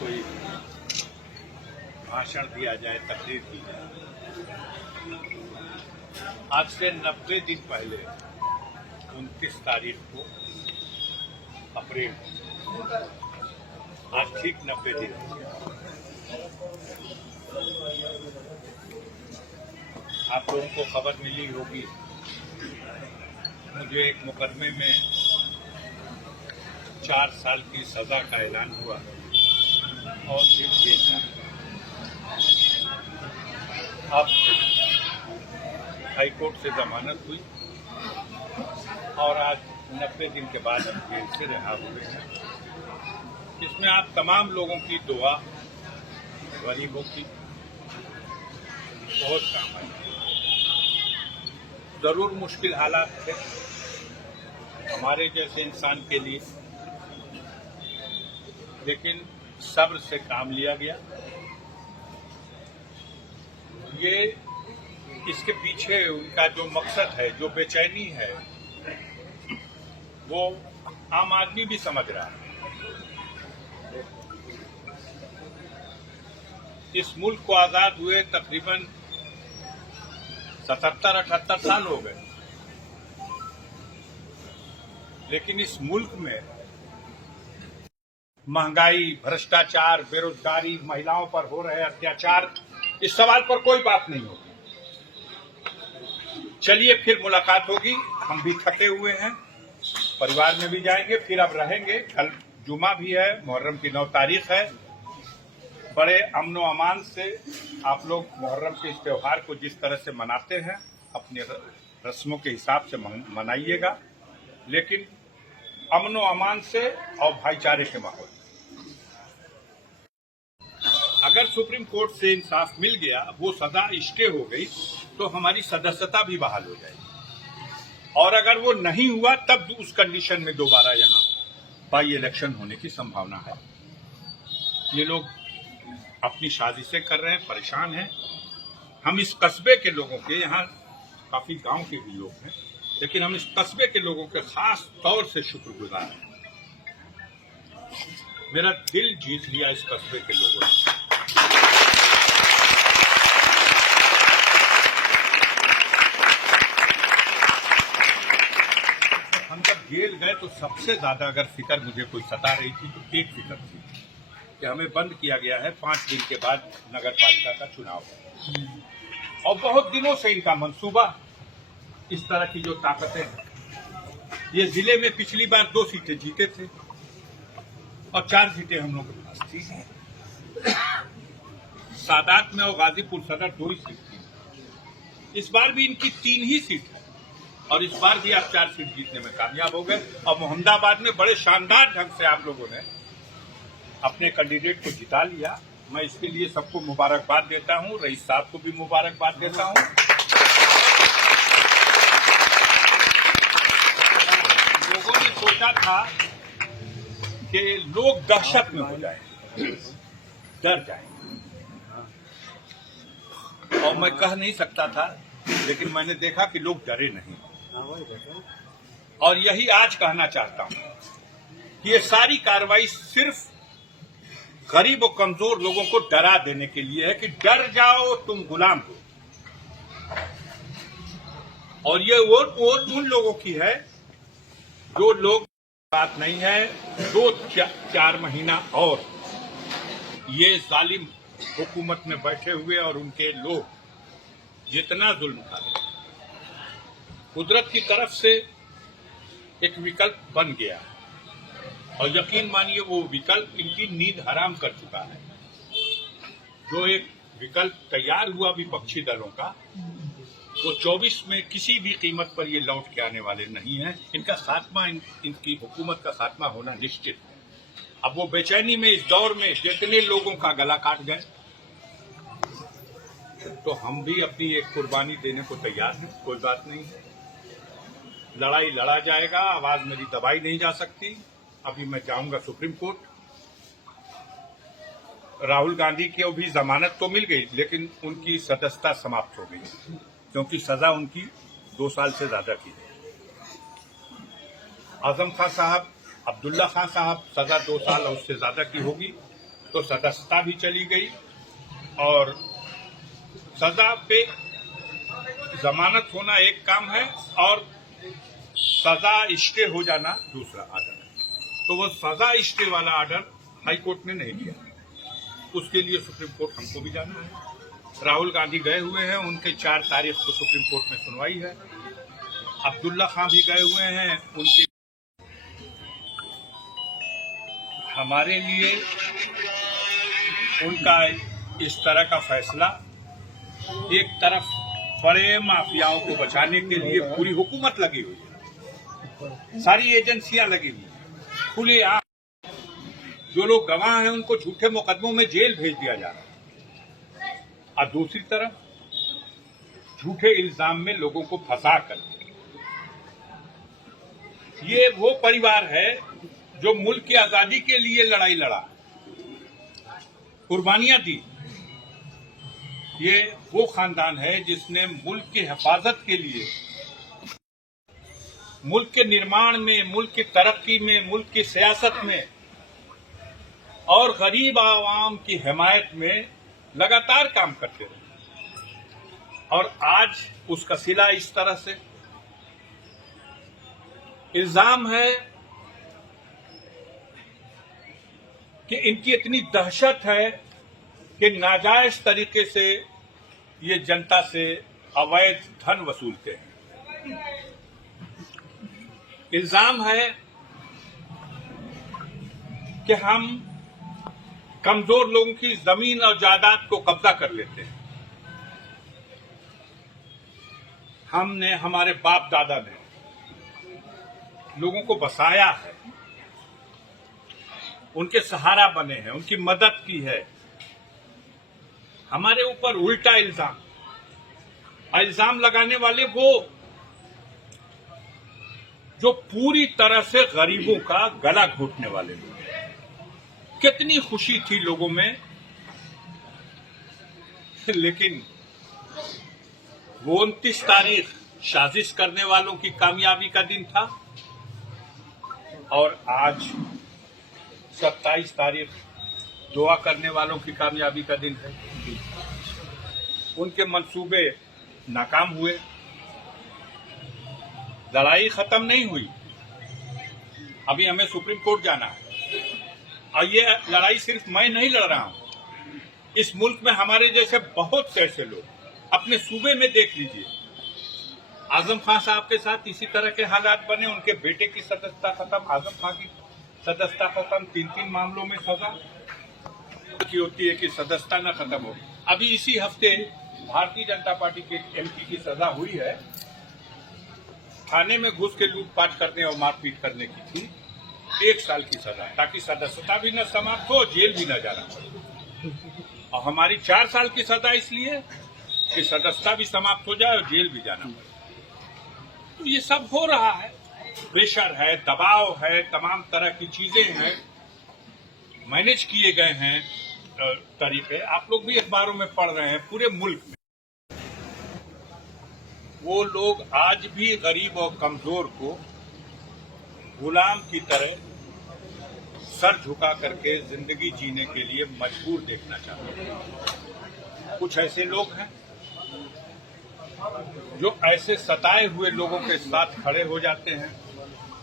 कोई भाषण दिया जाए, तकरीर की जाए। आज से 90 दिन पहले 29 तारीख को अप्रैल, आज ठीक 90 दिन आप लोगों को खबर मिली होगी, मुझे एक मुकदमे में 4 साल की सजा का ऐलान हुआ और फिर जेल जा। अब हाईकोर्ट से जमानत हुई और आज 90 दिन के बाद हम जेल से रिहा हुए हैं। इसमें आप तमाम लोगों की दुआ, गरीबों की बहुत काम आई। जरूर मुश्किल हालात थे हमारे जैसे इंसान के लिए, लेकिन सब्र से काम लिया गया। ये इसके पीछे उनका जो मकसद है, जो बेचैनी है, वो आम आदमी भी समझ रहा है। इस मुल्क को आजाद हुए तकरीबन 77-78 साल हो गए, लेकिन इस मुल्क में महंगाई, भ्रष्टाचार, बेरोजगारी, महिलाओं पर हो रहे अत्याचार, इस सवाल पर कोई बात नहीं होगी। चलिए फिर मुलाकात होगी। हम भी थके हुए हैं, परिवार में भी जाएंगे, फिर अब रहेंगे। कल जुमा भी है, मुहर्रम की 9 तारीख है। बड़े अमन व अमान से आप लोग मुहर्रम के इस त्योहार को जिस तरह से मनाते हैं, अपने रस्मों के हिसाब से मनाइएगा, लेकिन अमन व अमान से और भाईचारे के माहौल। अगर सुप्रीम कोर्ट से इंसाफ मिल गया, वो सजा स्टे हो गई, तो हमारी सदस्यता भी बहाल हो जाएगी। और अगर वो नहीं हुआ, तब उस कंडीशन में दोबारा यहाँ बाई इलेक्शन होने की संभावना है। ये लोग अपनी साजिशें कर रहे हैं, परेशान हैं। हम इस कस्बे के लोगों के, यहाँ काफी गांव के भी लोग हैं, लेकिन हम इस कस्बे के लोगों के खास तौर से शुक्रगुजार हैं। मेरा दिल जीत लिया इस कस्बे के लोगों ने। हम जब जेल गए तो सबसे ज्यादा अगर फिक्र मुझे कोई सता रही थी तो एक फिक्र थी कि हमें बंद किया गया है 5 दिन के बाद नगर पालिका का चुनाव है, और बहुत दिनों से इनका मंसूबा, इस तरह की जो ताकतें हैं। ये जिले में पिछली बार 2 सीटें जीते थे और 4 सीटें हम लोग के पास थी। सादात में और गाजीपुर सदर 2 ही सीट थी। इस बार भी इनकी 3 ही सीट है और इस बार भी आप 4 सीट जीतने में कामयाब हो गए। और मोहम्मदाबाद में बड़े शानदार ढंग से आप लोगों ने अपने कैंडिडेट को जिता लिया। मैं इसके लिए सबको मुबारकबाद देता हूं, रईस साहब को भी मुबारकबाद देता हूं। लोगों ने सोचा था कि लोग दहशत में हो जाए, डर जाए, और मैं कह नहीं सकता था, लेकिन मैंने देखा कि लोग डरे नहीं। और यही आज कहना चाहता हूं कि ये सारी कार्रवाई सिर्फ गरीब और कमजोर लोगों को डरा देने के लिए है कि डर जाओ, तुम गुलाम हो। और ये वोट उन लोगों की है जो लोग, बात नहीं है 2-4 महीना और ये जालिम हुकूमत में बैठे हुए और उनके लोग जितना जुल्म कर रहे हैं, कुदरत की तरफ से एक विकल्प बन गया है। और यकीन मानिए वो विकल्प इनकी नींद हराम कर चुका है। जो एक विकल्प तैयार हुआ विपक्षी दलों का, वो 24 में किसी भी कीमत पर ये लौट के आने वाले नहीं है। इनका खात्मा, इनकी हुकूमत का खात्मा होना निश्चित है। अब वो बेचैनी में, इस दौर में जितने लोगों का गला काट गए, तो हम भी अपनी एक कुर्बानी देने को तैयार हैं। कोई बात नहीं है, लड़ाई लड़ा जाएगा, आवाज मेरी दबाई नहीं जा सकती। अभी मैं जाऊंगा सुप्रीम कोर्ट। राहुल गांधी की भी जमानत तो मिल गई, लेकिन उनकी सदस्यता समाप्त हो गई, क्योंकि सजा उनकी 2 साल से ज्यादा की है। आजम खान साहब, अब्दुल्ला खान साहब, सजा 2 साल और उससे ज्यादा की होगी। तो सदस्यता भी चली गई और सजा पे जमानत होना एक काम है और सजा स्टे हो जाना दूसरा आर्डर है। तो वो सजा स्टे वाला आर्डर हाई कोर्ट ने नहीं दिया, उसके लिए सुप्रीम कोर्ट हमको भी जाना है। राहुल गांधी गए हुए हैं, उनके 4 तारीख को सुप्रीम कोर्ट में सुनवाई है। अब्दुल्ला खान भी गए हुए हैं, उनके हमारे लिए उनका इस तरह का फैसला, एक तरफ बड़े माफियाओं को बचाने के लिए पूरी हुकूमत लगी हुई है, सारी एजेंसियां लगी हुई हैं, खुले आम जो लोग गवाह हैं उनको झूठे मुकदमों में जेल भेज दिया जा रहा है, और दूसरी तरफ झूठे इल्जाम में लोगों को फंसा कर। ये वो परिवार है जो मुल्क की आजादी के लिए लड़ाई लड़ा, कुर्बानियां दी। ये वो खानदान है जिसने मुल्क की हिफाजत के लिए, मुल्क के निर्माण में, मुल्क की तरक्की में, मुल्क की सियासत में और गरीब आवाम की हिमायत में लगातार काम करते रहे। और आज उसका सिला इस तरह से इल्जाम है कि इनकी इतनी दहशत है कि नाजायज तरीके से ये जनता से अवैध धन वसूलते हैं। इल्जाम है कि हम कमजोर लोगों की जमीन और जायदाद को कब्जा कर लेते हैं। हमने, हमारे बाप दादा ने लोगों को बसाया है, उनके सहारा बने हैं, उनकी मदद की है। हमारे ऊपर उल्टा इल्जाम लगाने वाले वो जो पूरी तरह से गरीबों का गला घोटने वाले लोग। कितनी खुशी थी लोगों में, लेकिन वो 29 तारीख साजिश करने वालों की कामयाबी का दिन था और आज 27 तारीख दुआ करने वालों की कामयाबी का दिन है। उनके मंसूबे नाकाम हुए, लड़ाई खत्म नहीं हुई, अभी हमें सुप्रीम कोर्ट जाना है। और ये लड़ाई सिर्फ मैं नहीं लड़ रहा हूं, इस मुल्क में हमारे जैसे बहुत से ऐसे लोग, अपने सूबे में देख लीजिए, आजम खान साहब के साथ इसी तरह के हालात बने, उनके बेटे की सदस्यता खत्म, आजम खान की सदस्यता खत्म, 3 मामलों में सजा की होती है कि सदस्यता न खत्म हो। अभी इसी हफ्ते भारतीय जनता पार्टी के एमपी की सजा हुई है, थाने में घुस के लूटपाट करने और मारपीट करने की थी, 1 साल की सजा, ताकि सदस्यता भी न समाप्त हो, जेल भी न जाना पड़े। और हमारी 4 साल की सजा इसलिए कि सदस्यता भी समाप्त हो जाए और जेल भी जाना पड़े। तो ये सब हो रहा है, प्रेशर है, दबाव है, तमाम तरह की चीजें हैं, मैनेज किए गए हैं तरीके। आप लोग भी अखबारों में पढ़ रहे हैं, पूरे मुल्क में वो लोग आज भी गरीब और कमजोर को गुलाम की तरह सर झुका करके जिंदगी जीने के लिए मजबूर देखना चाहते हैं। कुछ ऐसे लोग हैं जो ऐसे सताए हुए लोगों के साथ खड़े हो जाते हैं,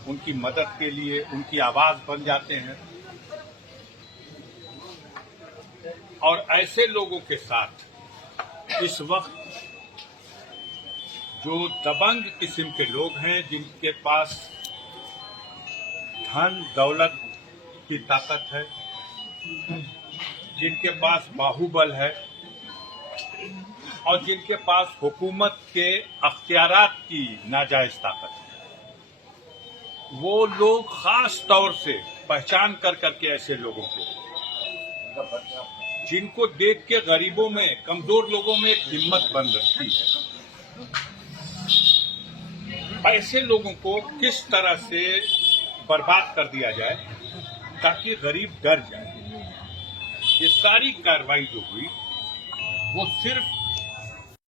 उनकी मदद के लिए उनकी आवाज बन जाते हैं। और ऐसे लोगों के साथ इस वक्त जो दबंग किस्म के लोग हैं, जिनके पास धन दौलत की ताकत है, जिनके पास बाहुबल है और जिनके पास हुकूमत के अख्तियारात की नाजायज ताकत है, वो लोग खास तौर से पहचान कर करके ऐसे लोगों को, जिनको देख के गरीबों में, कमजोर लोगों में एक हिम्मत बन रखी है, ऐसे लोगों को किस तरह से बर्बाद कर दिया जाए ताकि गरीब डर जाए। ये सारी कार्रवाई जो हुई वो सिर्फ